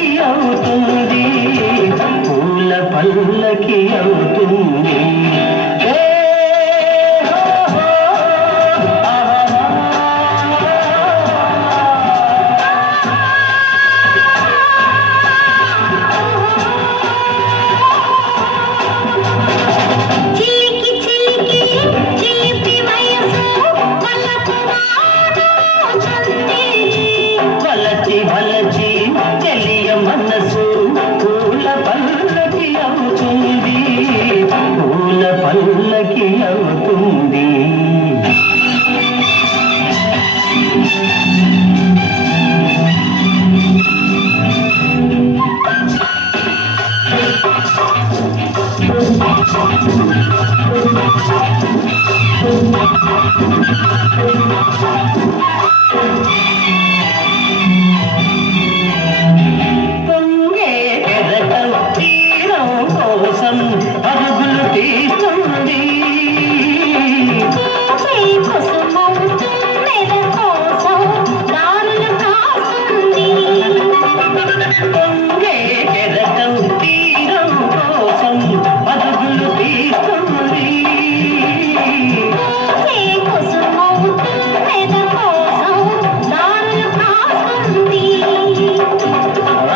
పల్లకి అవుతుంది పూల పల్లకి అవుతుంది పల్లకి అవుతుంది పొంగే ఎరటం తీరం కోసం అరుగులు తీస్తుంది పొంగే ఎరటం తీరం కోసం అరుగులు తీస్తుంది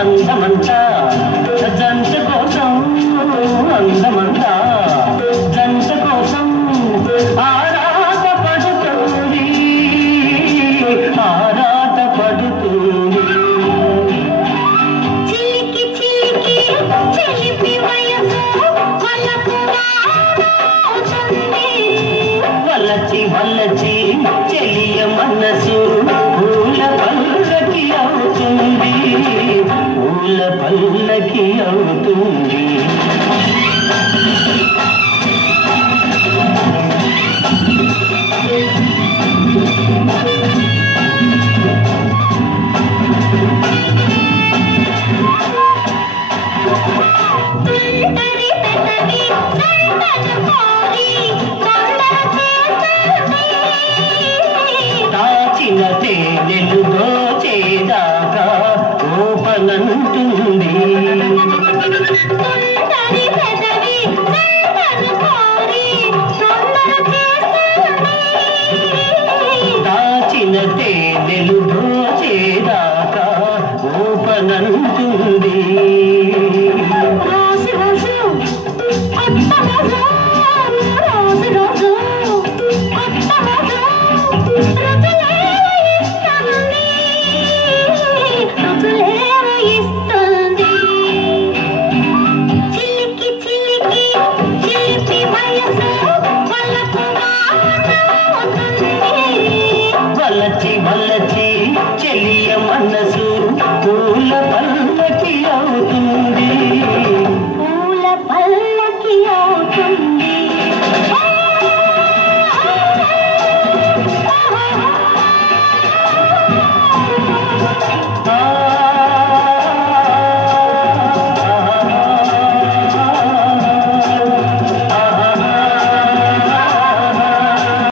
అందమంతా జంట కోసం అందమంతా జంట కోసం ఆరాట పడుతుంది ఆరాట పడుతుంది వలచి వలచి చెలియ మనసు పూల పల్లకి అవుతుంది పూల పల్లకి అవుతుంది దాచిన తేనెలు దోచేదాకా ఓపనంటుంది దాచిన తేనెలు దోచేదాకా ఓపనంటుంది